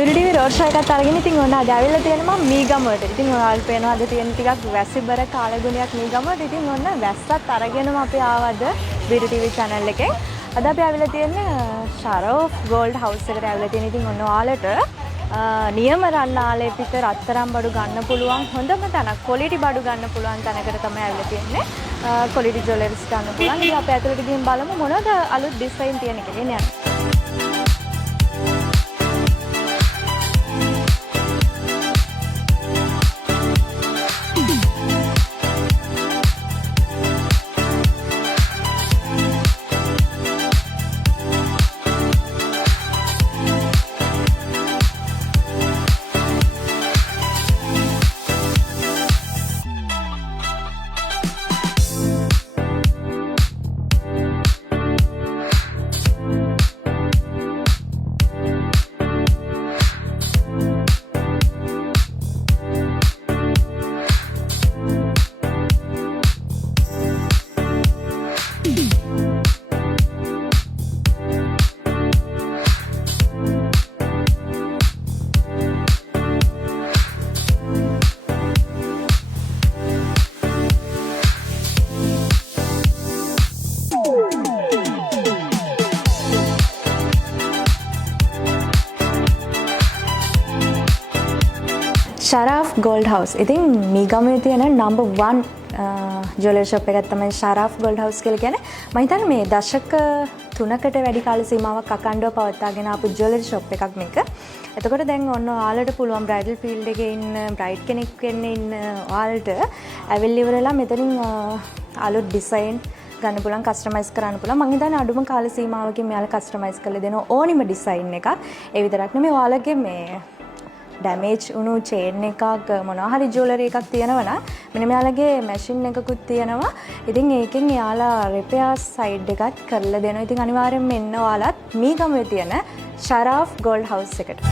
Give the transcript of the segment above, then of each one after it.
බිරිඩිවි road show එකත් අරගෙන ඉතින් ඔන්න අද ඇවිල්ලා තියෙනවා මීගම වලට. ඉතින් ඔයාලට පේනවා අද තියෙන ටිකක් වැසිබර කාලගුණයක් මීගම වලට. ඉතින් ඔන්න වැස්සත් අරගෙනම අපි ආවද බිරිඩිවි channel එකෙන්. අද අපි ඇවිල්ලා තියෙන්නේ ශරෝෆ් ගෝල්ඩ් හවුස් එකට ඇවිල්ලා තියෙන. ඉතින් ඔන්න ඔයාලට නියම රන් ආලේ පිට රත්තරන් බඩු ගන්න පුළුවන් හොඳම තැනක් ක්වොලිටි බඩු ගන්න පුළුවන් තැනකට තමයි ඇවිල්ලා තියෙන්නේ. ක්වොලිටි ජුවලරිස් ගන්න පුළුවන්. ඉතින් අපි ඇතුළට ගිහින් බලමු මොනවද අලුත් ඩිසයින් තියෙන එක කියන්නේ. ශරාෆ් ගෝල්ඩ් හවුස්. ඉතින් මීගමේ තියෙන නම්බර් 1 ජුවලරි ෂොප් එකක් තමයි ශරාෆ් ගෝල්ඩ් හවුස් කියලා කියන්නේ. මම හිතන්නේ මේ දශක 3කට වැඩි කාල සීමාවක් අකණ්ඩව පවත්වාගෙන ආපු ජුවලරි ෂොප් එකක් මේක. එතකොට දැන් ඔන්න ඔයාලට පුළුවන් බ්‍රයිඩල් ෆීල්ඩ් එකේ ඉන්න බ්‍රයිඩ් කෙනෙක් වෙන්න ඉන්න ඔයාලට ඇවිල්ලි ඉවරලා මෙතනින් අලුත් ඩිසයින් ගන්න පුළුවන් කස්ටමයිස් කරන්න පුළුවන්. මම හිතන්නේ අඩුම කාල සීමාවකින් මෙයාලා කස්ටමයිස් කරලා දෙන ඕනිම ඩිසයින් එකක්. ඒ විතරක් නෙමෙයි ඔයාලගේ මේ ඩැමේජ් වුණු චේන් එකක් මොනවා හරි ජුවලරි එකක් තියෙනවා නම් මෙන්න මෙයාලගේ මැෂින් එකකුත් තියෙනවා. ඉතින් ඒකෙන් එයාලා රිපෙයාර් සයිඩ් එකක් කරලා දෙනවා. ඉතින් අනිවාර්යෙන්ම එන්න ඔයාලත් මීගමේ තියෙන ශරාෆ් ගෝල්ඩ් හවුස් එකට.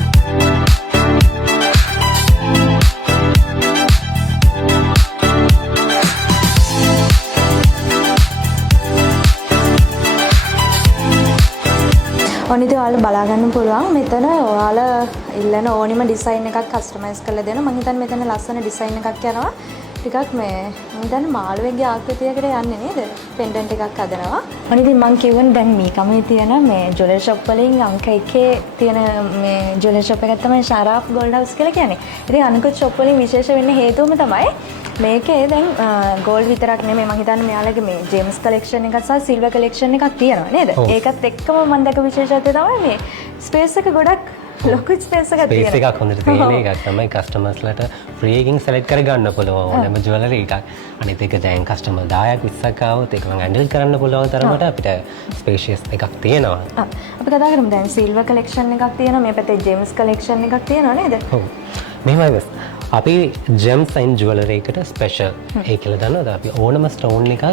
ඔනිට ඔයාලා බලා ගන්න පුළුවන් මෙතන ඔයාලා ඉල්ලන ඕනිම ඩිසයින් එකක් කස්ටමයිස් කරලා දෙනවා. මම හිතන්නේ මෙතන ලස්සන ඩිසයින් එකක් යනවා. ටිකක් මේ මම හිතන්නේ මාළුවෙක්ගේ ආකෘතියකට යන්නේ නේද? පෙන්ඩන්ට් එකක් හදනවා. ඔනිට මම කියවන දැන් මීගමේ තියෙන මේ ජුවලරි ෂොප් වලින් අංක 1 තියෙන මේ ජුවලරි ෂොප් එකක් තමයි ශරාෆ් ගෝල්ඩ් හවුස් කියලා කියන්නේ. ඉතින් අනිකුත් ෂොප් වලින් විශේෂ වෙන්නේ හේතුවම තමයි මේකේ දැන් ගෝල්ඩ් විතරක් නෙමෙයි මම හිතන්නේ මෙයාලගේ මේ ජේම්ස් කලෙක්ෂන් එකක් සහ සිල්වර් කලෙක්ෂන් එකක් තියෙනවා නේද? ඒකත් එක්කම මම දැක විශේෂත්වය තමයි මේ ස්පේස් එක ගොඩක් ලොකු ස්පේස් එකක් තියෙනවා. ස්පේස් එකක් හොඳට තියෙන එකක් තමයි කස්ටමර්ස්ලාට ෆ්‍රී එකකින් සෙලෙක්ට් කර ගන්න පුළුවන් ඕනෑම ජුවලරි එකක්. අනිත් එක දැන් කස්ටමර් 10ක් 20ක් ආවොත් ඒක මම හැන්ඩල් කරන්න පුළුවන් තරමට අපිට ස්පේෂියස් එකක් තියෙනවා. අපි කතා කරමු දැන් සිල්වර් කලෙක්ෂන් එකක් තියෙනවා මේ පැත්තේ ජේම්ස් කලෙක්ෂන් එකක් තියෙනවා නේද? ඔව්. මෙහෙමයි බස්. අපි ජෙම්ස් ඇන් ජුවලරි එකට ස්පෙෂල් ඒ කියලා දන්නවද? අපි ඕනම ස්ටෝන් එකක්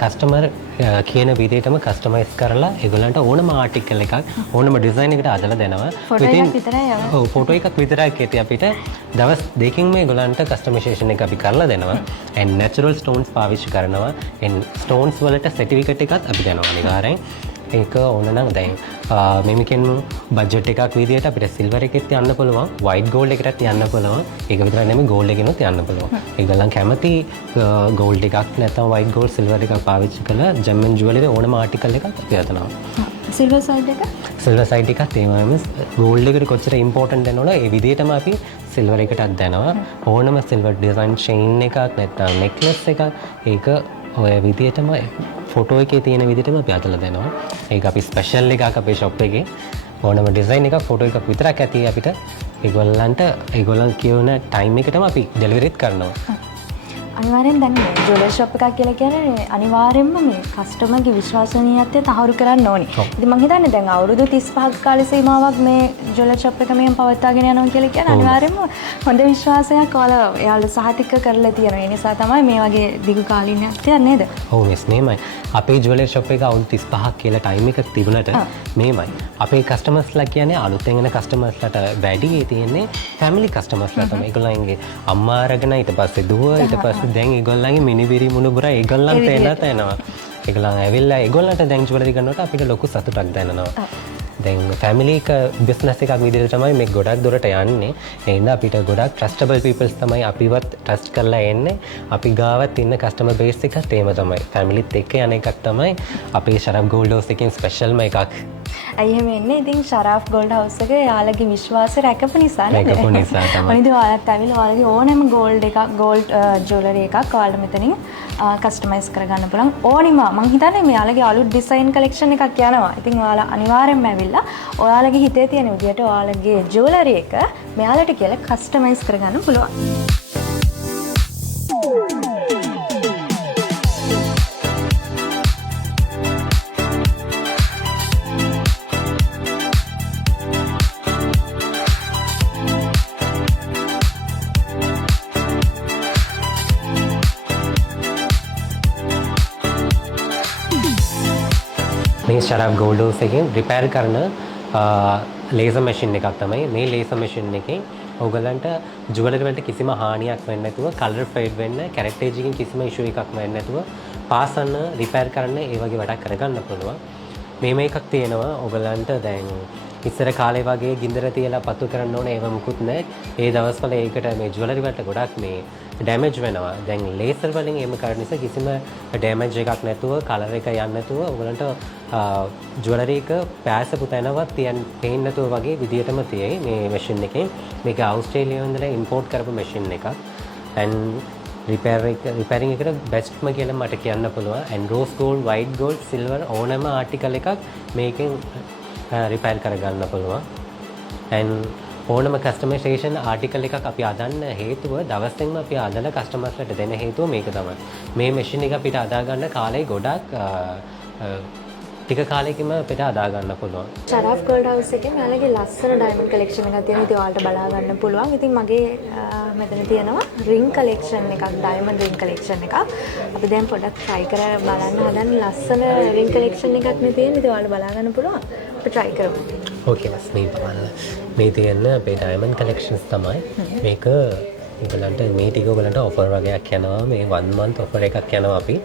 කස්ටමර් කියන විදිහටම කස්ටමයිස් කරලා ඒගොල්ලන්ට ඕනම ආටිකල් එකක් ඕනම ඩිසයින් එකකට හදලා දෙනවා. ඔව් ෆොටෝ එකක් විතරයි කේතේ අපිට දවස් දෙකකින් මේගොල්ලන්ට කස්ටමයිසේෂන් එක අපි කරලා දෙනවා. and natural stones පාවිච්චි කරනවා. and stones වලට සර්ටිෆිකේට් එකක් අපි දෙනවා අනිවාර්යෙන්. ඒක ඕන නම් දැන් මේකෙන් බජට් එකක් විදිහට අපිට සිල්වර් එකෙත් යන්න පුළුවන්, වයිට් ගෝල්ඩ් එකටත් යන්න පුළුවන්. ඒක විතරක් නෙමෙයි ගෝල්ඩ් එකෙනුත් යන්න පුළුවන්. ඒගොල්ලන් කැමති ගෝල්ඩ් එකක් නැත්නම් වයිට් ගෝල්ඩ් සිල්වර් එකක් පාවිච්චි කරලා ජෙම් ඇන් ජුවලරි ඕනම ආටිකල් එකක් අපි හදනවා. සිල්වර් සයිඩ් එක? සිල්වර් සයිඩ් එකත් ඒ වගේම ගෝල්ඩ් එකට කොච්චර ඉම්පෝටන්ට් වෙනවද ඒ විදිහටම අපි සිල්වර් එකටත් දෙනවා. ඕනම සිල්වර් ඩිසයින් චේන් එකක් නැත්නම් නෙක්ලස් එකක් ඒක ඔය විදිහටම ෆොටෝ එකේ තියෙන විදිහටම අපි හදලා දෙනවා. ඒක අපි ස්පෙෂල් එකක් අපේ ෂොප් එකේ ඕනම ඩිසයින් එකක් ෆොටෝ එකක් විතරක් ඇති අපිට ඒගොල්ලන් කියන ටයිම් එකටම අපි ඩෙලිවරිත් කරනවා. අනිවාර්යෙන් දැන් මේ ජුවලරි ෂොප් එකක් කියලා කියන්නේ අනිවාර්යෙන්ම මේ කස්ටමර්ගේ විශ්වසනීයත්වය තහවුරු කරන්න ඕනේ. ඉතින් මම හිතන්නේ දැන් අවුරුදු 35ක කාල සීමාවක් මේ ජුවලරි ෂොප් එක මෙහෙම පවත්වාගෙන යනවා කියලා කියන්නේ අනිවාර්යෙන්ම හොඳ විශ්වාසයක් ඔයාලා සහතික කරලා තියෙනවා. ඒ නිසා තමයි මේ වගේ දිගු කාලිනයක් තියන්නේ නේද? ඔව් මිස් මේමයි. අපේ ජුවලරි ෂොප් එක අවුරුදු 35ක් කියලා ටයිම් එකක් තිබුණට මේමයි. අපේ කස්ටමර්ස්ලා කියන්නේ අලුතෙන් එන කස්ටමර්ස්ලාට වැඩි තියෙන්නේ ෆැමිලි කස්ටමර්ස්ලා තමයි. ඒගොල්ලන්ගේ අම්මා අරගෙන ඊට පස්සේ දුව ඊට පස්සේ දැන් ඒගොල්ලන්ගේ මිනිබිරි මුණුබුරා ඒගොල්ලන්ට එනත එනවා. ඒගොල්ලන් ඇවිල්ලා ඒගොල්ලන්ට දැන් ජුවලරි ගන්නකොට අපිට ලොකු සතුටක් දැනෙනවා. දැන් ෆැමිලි එක බිස්නස් එකක් විදිහට තමයි මේ ගොඩක් දුරට යන්නේ. ඒ හින්දා අපිට ගොඩක් ට්‍රස්ටබල් පීපල්ස් තමයි අපිවත් ට්‍රස්ට් කරලා එන්නේ. අපි ගාවත් ඉන්න කස්ටමර් බේස් එකත් ඒම තමයි. ෆැමිලිත් එක්ක යන එකක් තමයි අපේ ශරෆ් ගෝල්ඩ් හවුස් එකෙන් ස්පෙෂල්ම එකක්. ඇයි එහෙම එන්නේ? ඉතින් ශරෆ් ගෝල්ඩ් හවුස් එක යාළගේ විශ්වාසය රැකපු නිසා නේද? රැකපු නිසා තමයි. මොනිද ඔයාලත් ඇවිල්ලා ඔයාලගේ ඕනෑම ගෝල්ඩ් එකක් ගෝල්ඩ් ජුවලරි එකක් ඔයාලට මෙතනින් කස්ටමයිස් කරගන්න පුළුවන්. ඕනිම මං හිතන්නේ මෙයාලගේ අලුත් ඩිසයින් කලෙක්ෂන් එකක් යනවා. ඉතින් ඔයාලා අනිවාර්යෙන්ම ඇවිල්ලා ඔයාලගේ හිතේ තියෙන විදිහට ඔයාලගේ ජුවලරි එක මෙයාලට කියලා කස්ටමයිස් කරගන්න පුළුවන්. මේ ශරෆ් ගෝල්ඩ් හවුස් එකෙන් රිපෙයාර් කරන ලේසර් මැෂින් එකක් තමයි මේ ලේසර් මැෂින් එකෙන් ඔයගලන්ට ජුවලරි වලට කිසිම හානියක් වෙන්නේ නැතුව කලර් ෆේඩ් වෙන්න කැරක්ටර් එකකින් කිසිම ඉෂුව එකක් වෙන්නේ නැතුව පාසන්න රිපෙයාර් කරන්න ඒ වගේ වැඩක් කරගන්න පුළුවන්. මේක තියෙනවා ඔයගලන්ට දැන් ඉස්සර කාලේ වගේ ගින්දර තියලා පත්තු කරන්න ඕන ඒව මුකුත් නැහැ. ඒ දවස්වල ඒකට මේ ජුවලරි වලට ගොඩක් මේ ඩැමේජ් වෙනවා. දැන් ලේසර් වලින් එහෙම කරන නිසා කිසිම ඩැමේජ් එකක් නැතුව කලර් එක යන්නේ නැතුව ඔයගලන්ට ජුවලරි එක පෑසපු තැනවත් පේන්නේ නැතුව වගේ විදියටම තියෙයි මේ මැෂින් එකෙන්. මේක ඕස්ට්‍රේලියාවෙන් ඉඳලා ඉම්පෝට් කරපු මැෂින් එකක්. and රිපෙයාරින් එකට බෙස්ට්ම කියලා මට කියන්න පුළුවන්. and rose gold, white gold, silver ඕනෑම ආටිකල් එකක් මේකෙන් රිපෙයාර් කරගන්න පුළුවන්. and ඕනම කස්ටමයිසේෂන් ආටිකල් එකක් අපි අදන්න හේතුව දවසෙන්ම අපි අදලා කස්ටමර්ස්ලට දෙන හේතුව මේක තමයි. මේ මැෂින් එක අපිට අදා ගන්න කාලේ ගොඩක් ටික කාලෙකින්ම අපිට අදා ගන්න පුළුවන්. ශරෆ් ගෝල්ඩ් හවුස් එකේ මෙයාලගේ ලස්සන ඩයමන්ඩ් කලෙක්ෂන් එකක් තියෙනවා. ඉතින් ඔයාලට බලා ගන්න පුළුවන්. ඉතින් මගේ මෙතන තියෙනවා රින් කලෙක්ෂන් එකක්, ඩයමන්ඩ් රින් කලෙක්ෂන් එකක්. අපි දැන් පොඩ්ඩක් try කරලා බලන්න හදන්නේ. ලස්සන රින් කලෙක්ෂන් එකක් නේ තියෙන්නේ. ඉතින් ඔයාලට බලා ගන්න පුළුවන්. අපි try කරමු. ඕකේ බස් මේ බලන්න. මේ තියෙන අපේ ඩයමන්ඩ් කලෙක්ෂන්ස් තමයි. මේක ඔයගලන්ට මේ ටික ඔයගලන්ට ඔෆර් වගේක් යනවා. මේ 1 month ඔෆර් එකක් යනවා අපි.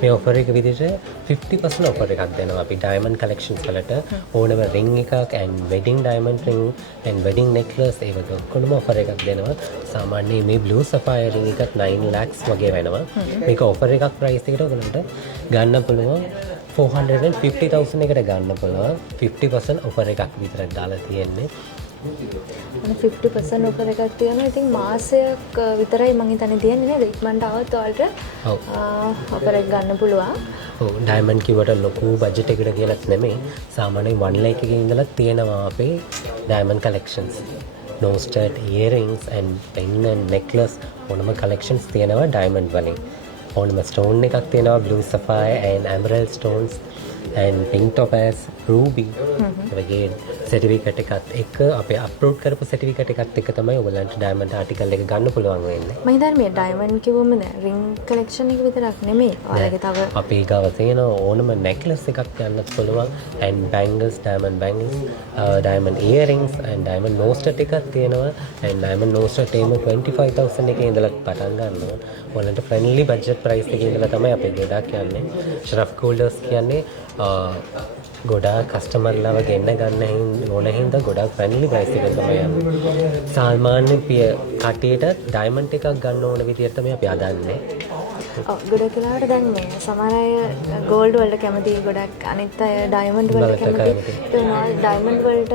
මේ ඔෆර් එක විදිහට 50% ඔෆර් එකක් දෙනවා අපි ඩයමන්ඩ් කලෙක්ෂන්ස් වලට. ඕනම රින් එකක් and wedding diamond ring and wedding necklace ඒ වගේ ඔක්කොම ඔෆර් එකක් දෙනවා. සාමාන්‍යයෙන් මේ blue sapphire ring එකත් 9 lakhs වගේ වෙනවා. මේක ඔෆර් එකක් price එකට ඔයගලන්ට ගන්න පුළුවන් 450,000 එකට ගන්න පුළුවන්. 50% ඔෆර් එකක් විතරක් දාලා තියෙන්නේ. 50% ඔෆර් එකක් තියෙනවා. ඉතින් මාසයක් විතරයි මං හිතන්නේ තියෙන්නේ නේද? ඉක්මනට આવත් ඔයාලට ඔෆර් එක ගන්න පුළුවන්. ඔව් ඩයමන්ඩ් කිව්වට ලොකු බජට් එකකට කියලාත් නෙමෙයි. සාමාන්‍යයෙන් 1 lakh එකකින් ඉඳලා තියෙනවා අපේ diamond කලෙක්ෂන්ස්. nose stud, earrings and pen and necklace ඕනම collections තියෙනවා ඩයමන්ඩ් වලින්. ඕනම stone එකක් තියෙනවා blue sapphire and emerald stones and pink topaz, ruby වගේ සර්ටිෆිකේට් එකත් එක්ක අපේ අප්ලෝඩ් කරපු සර්ටිෆිකේට් එකත් එක්ක තමයි ඔයගලන්ට ඩයමන්ඩ් ආටිකල් එක ගන්න පුළුවන් වෙන්නේ. මම හිතන්නේ මේ ඩයමන්ඩ් කිව්වම නෑ රින් කලෙක්ෂන් එක විතරක් නෙමෙයි. ඔයාලගේ තව අපේ ගාව තියෙන ඕනම necklace එකක් ගන්නත් පුළුවන් and bangles, diamond bangles, diamond earrings and diamond nose stud එකක් තියෙනවා and diamond nose stud එකම 25,000 එකේ ඉඳලා පටන් ගන්නවා. ඔයාලන්ට friendly budget price එකේ ඉඳලා තමයි අපේ ගොඩක් යන්නේ. ශරෆ් ගෝල්ඩ් හවුස් කියන්නේ ගොඩාක් කස්ටමර්ලව ගෙන්න ගන්න ඕන හින්දා ගොඩාක් ෆ්‍රෙන්ඩ්ලි ප්‍රයිස් එකක් තමයි යන්නේ. සාමාන්‍ය කටියට ඩයමන්ඩ් එකක් ගන්න ඕන විදිහට තමයි අපි හදන්නේ. ඔව් ගොඩක් වෙලාවට දැන් මේ සමහර අය ගෝල්ඩ් වලට කැමති, ගොඩක් අනිත් අය ඩයමන්ඩ් වලට කැමති. ඒ ඩයමන්ඩ් වලට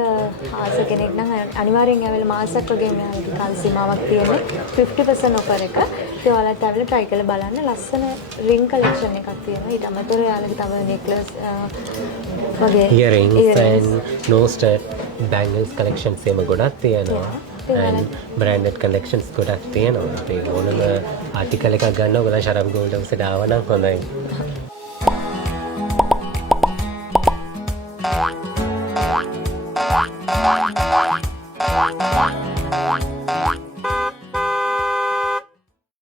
ආස කෙනෙක් නම් අනිවාර්යෙන් ඇවිල්ලා මාසයක් වගේ මෙයාලට කාල සීමාවක් තියෙන්නේ 50% ඔෆර් එක. ඒ ඔයාලට ඇවිල්ලා try කරලා බලන්න. ලස්සන ring collection එකක් තියෙනවා. ඊට අමතරව යාළුවගේ තව necklace වගේ earrings and nose stud, bangles collections එහෙම ගොඩක් තියෙනවා. and branded collections ගොඩක් තියෙනවා. ඒ ඕනම ආටිකල් එකක් ගන්න ඔයගොල්ලෝ ශරෆ් ගෝල්ඩ් හවුස් එකට ආව නම් හොඳයි.